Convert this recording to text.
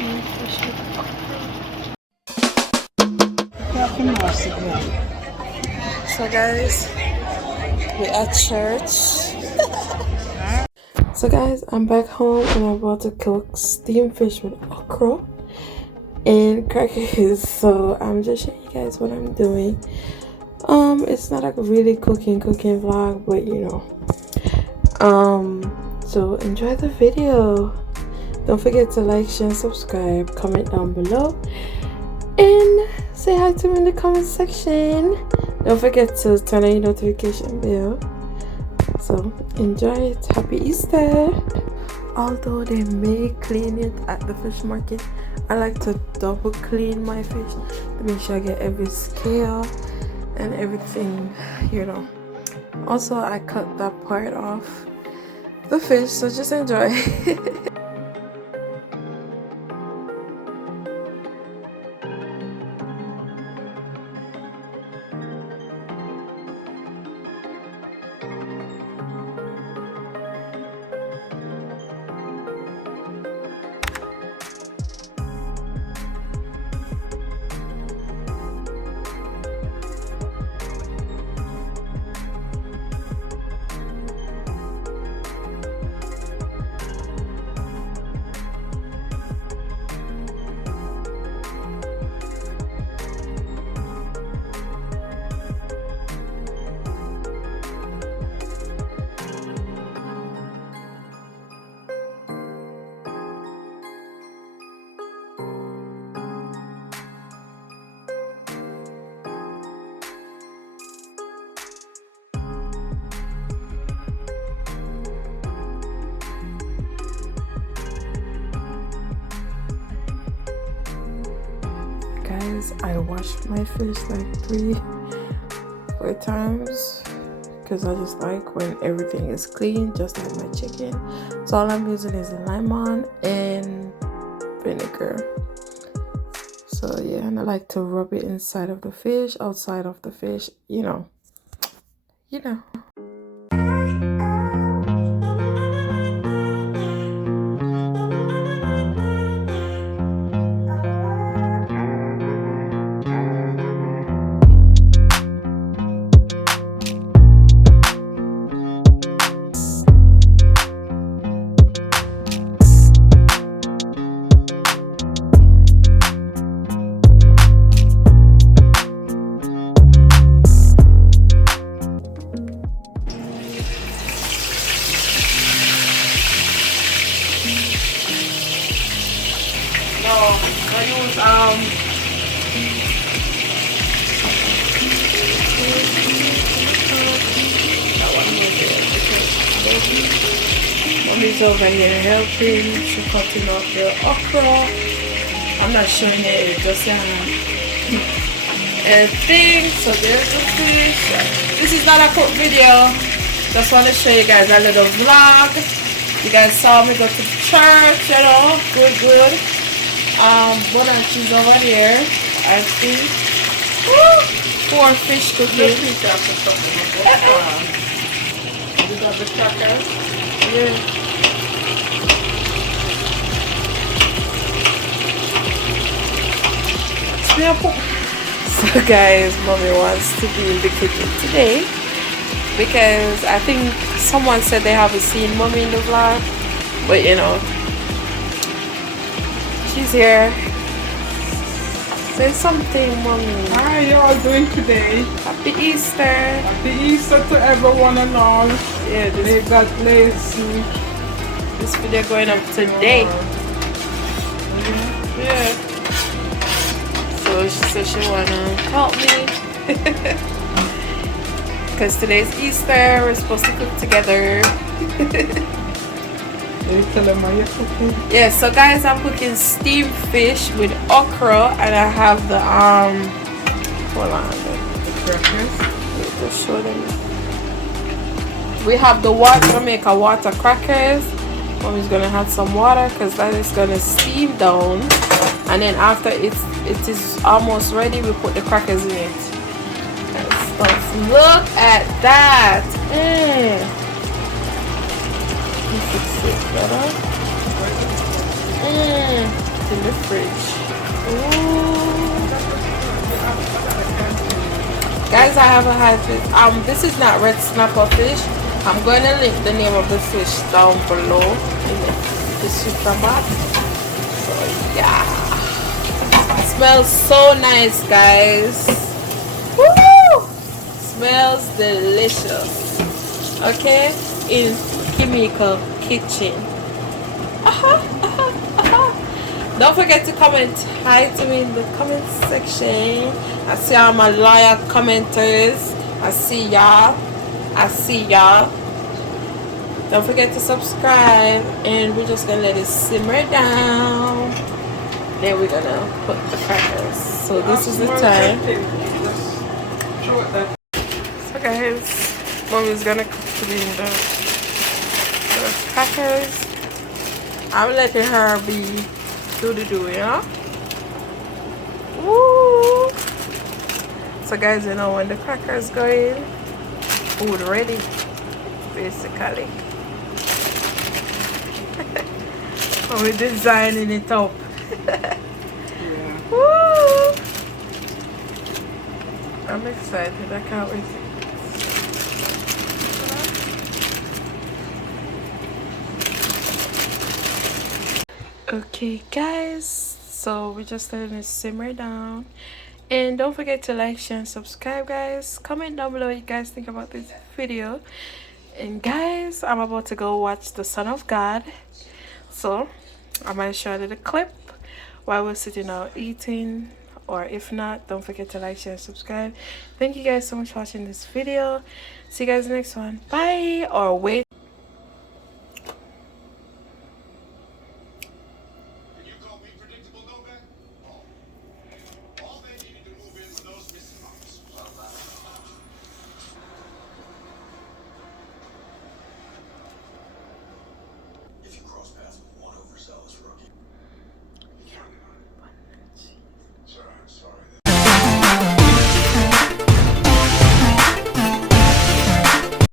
steamed fish with okra. So guys, we're at church. So guys, I'm back home and I'm about to cook steamed fish with okra and crackers. So I'm just showing you guys what I'm doing. It's not a really cooking vlog, but you know. So enjoy the video. Don't forget to like, share, and subscribe. Comment down below and say hi to me in the comment section. Don't forget to turn on your notification bell. So enjoy it. Happy Easter. Although they may clean it at the fish market, I like to double clean my fish to make sure I get every scale and everything, you know. Also, I cut that part off the fish, so just enjoy. Guys, I washed my fish like 3-4 times because I just like when everything is clean, just like my chicken. So all I'm using is lemon and vinegar. So yeah, and I like to rub it inside of the fish, outside of the fish, you know. Mommy's over here helping. She's cutting off the okra. I'm not showing it, it's just a thing. So there's the fish. This is not a cook video. Just want to show you guys a little vlog. You guys saw me go to church, you know. Good. But she's over here. I think. Woo! 4 fish cooking. You got the crackers? Yeah. So guys, mommy wants to be in the kitchen today because I think someone said they haven't seen mommy in the vlog, but you know, she's here. Say something, mommy. How are you all doing today? Happy Easter. Happy Easter to everyone and all. Yeah, may God bless you. This video going up today. Yeah. So she said she wanna help me because today's Easter. We're supposed to cook together. You tell them how you're cooking? Yeah, so guys, I'm cooking steamed fish with okra, and I have the hold on, The crackers. Let's show them. We have the Jamaica water crackers. Mommy's gonna add some water because that is gonna steam down, and then after it is almost ready, we put the crackers in it. Look at that. Fix it better. it in the fridge. Ooh. Guys, I have a high fish. This is not red snapper fish. I'm going to link the name of the fish down below in the description box. So yeah, it smells so nice, guys. Woo! Smells delicious. Okay, in Kimiko Kitchen. Don't forget to comment hi to me in the comment section. I see all my loyal commenters. I see y'all. Don't forget to subscribe, and we're just gonna let it simmer down. Then we're gonna put the crackers. So this is the time. So guys, mommy's gonna cook in the crackers. I'm letting her do the do, you know? Woo! So guys, you know when the crackers go in, food ready, basically. We're designing it up. Yeah. Woo! I'm excited. I can't wait. Okay guys, so we're just letting it simmer down, and don't forget to like, share, and subscribe, guys. Comment down below what you guys think about this video. And guys, I'm about to go watch The Son of God, so I might show you the clip while we're sitting out eating, or if not, don't forget to like, share, and subscribe. Thank you guys so much for watching this video. See you guys in the next one. Bye. Or wait.